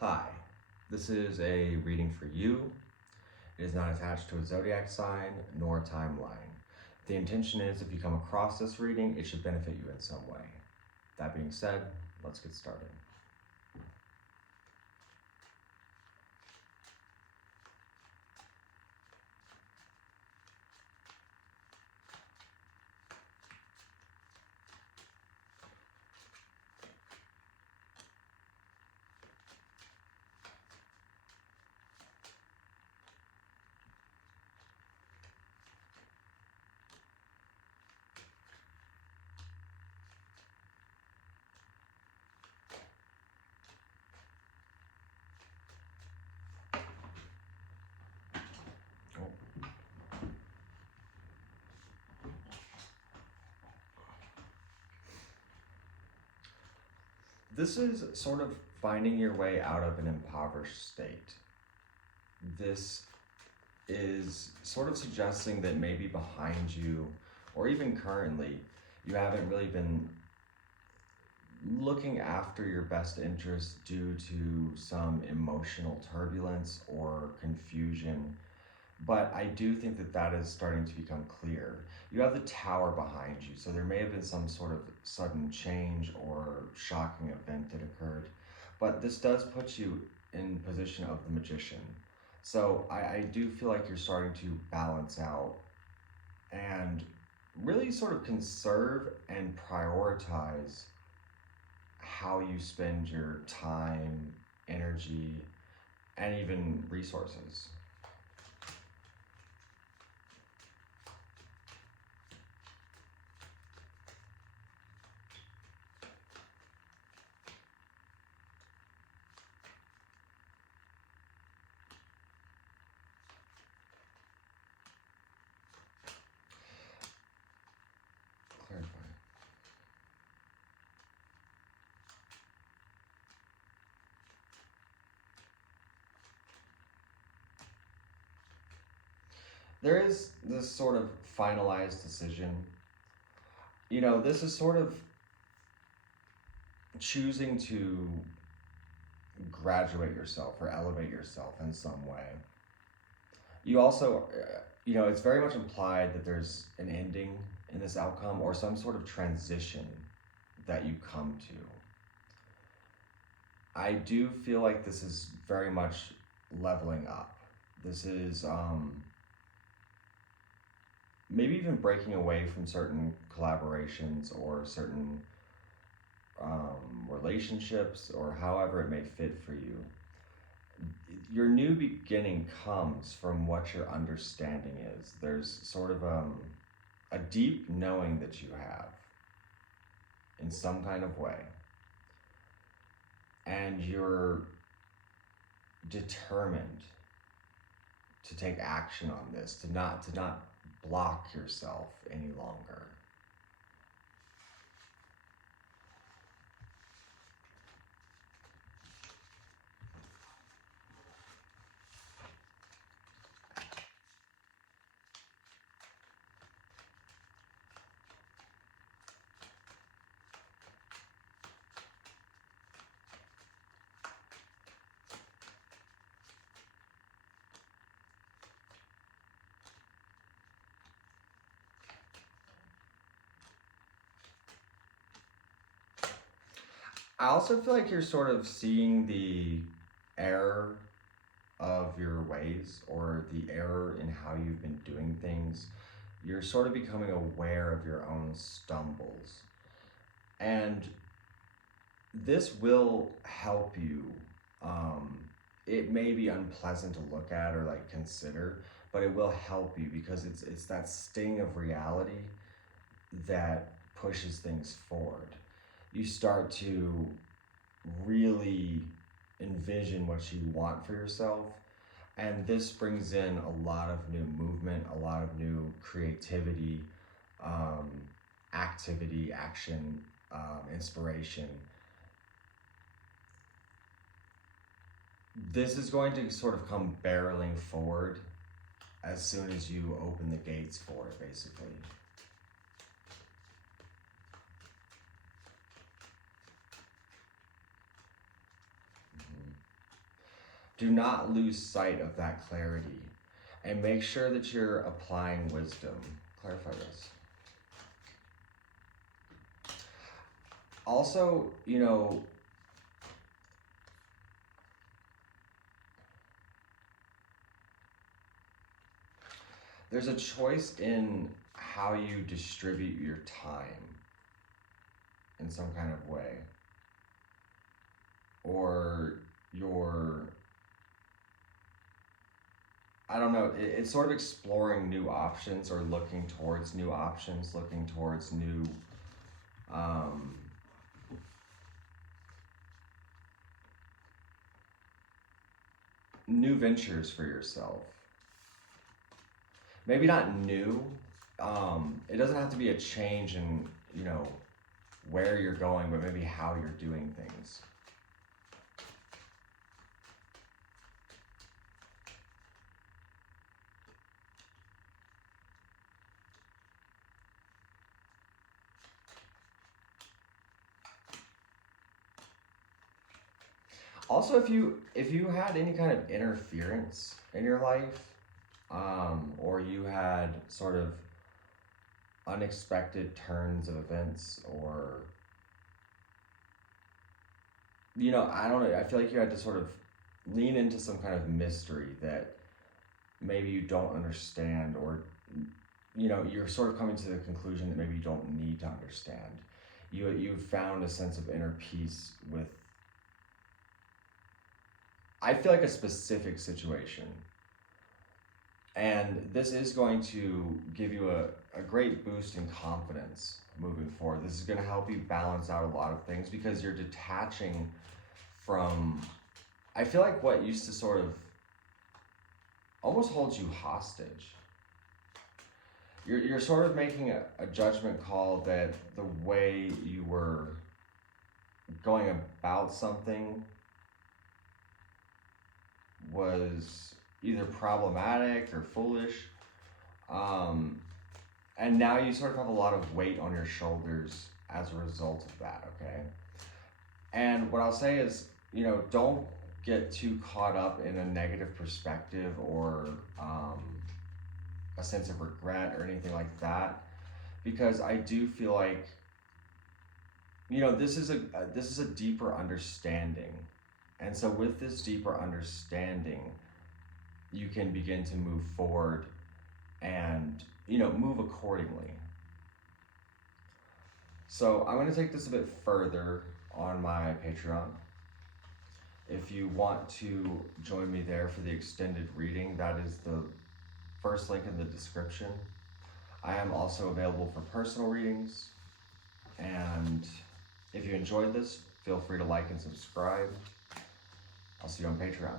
Hi, this is a reading for you. It is not attached to a zodiac sign nor a timeline. The intention is if you come across this reading, it should benefit you in some way. That being said, let's get started. This is sort of finding your way out of an impoverished state. This is sort of suggesting that maybe behind you, or even currently, you haven't really been looking after your best interests due to some emotional turbulence or confusion. But I do think that that is starting to become clear. You have the Tower behind you, so there may have been some sort of sudden change or shocking event that occurred. But this does put you in position of the Magician. So I do feel like you're starting to balance out and really sort of conserve and prioritize how you spend your time, energy, and even resources. Clarify. There is this sort of finalized decision. You know, this is sort of choosing to graduate yourself or elevate yourself in some way. You also, it's very much implied that there's an ending in this outcome or some sort of transition that you come to. I do feel like this is very much leveling up. This is maybe even breaking away from certain collaborations or certain relationships, or however it may fit for you. Your new beginning comes from what your understanding is. There's sort of a deep knowing that you have in some kind of way, and you're determined to take action on this, to not block yourself any longer. I also feel like you're sort of seeing the error of your ways, or the error in how you've been doing things. You're sort of becoming aware of your own stumbles. And this will help you. It may be unpleasant to look at or like consider, but it will help you because it's that sting of reality that pushes things forward. You start to really envision what you want for yourself, and this brings in a lot of new movement, a lot of new creativity, activity, action, inspiration. This is going to sort of come barreling forward as soon as you open the gates for it, basically. do not lose sight of that clarity, and make sure that you're applying wisdom. Clarify this. Also, you know, there's a choice in how you distribute your time in some kind of way, or your, I don't know, it's sort of exploring new options, or looking towards new options, looking towards new new ventures for yourself. Maybe not new. It doesn't have to be a change in, you know, where you're going, but maybe how you're doing things. Also, if you had any kind of interference in your life, or you had sort of unexpected turns of events, or, you know, I don't know, I feel like you had to sort of lean into some kind of mystery that maybe you don't understand, or, you know, you're sort of coming to the conclusion that maybe you don't need to understand. You found a sense of inner peace with, I feel like, a specific situation. And this is going to give you a great boost in confidence moving forward. This is going to help you balance out a lot of things, because you're detaching from, I feel like, what used to sort of almost hold you hostage. You're sort of making a judgment call that the way you were going about something was either problematic or foolish. And now you sort of have a lot of weight on your shoulders as a result of that, okay? And what I'll say is, you know, don't get too caught up in a negative perspective, or a sense of regret or anything like that, because I do feel like, you know, this is a deeper understanding. And so with this deeper understanding, you can begin to move forward and, you know, move accordingly. So I'm going to take this a bit further on my Patreon. If you want to join me there for the extended reading, that is the first link in the description. I am also available for personal readings. And if you enjoyed this, feel free to like and subscribe. I'll see you on Patreon.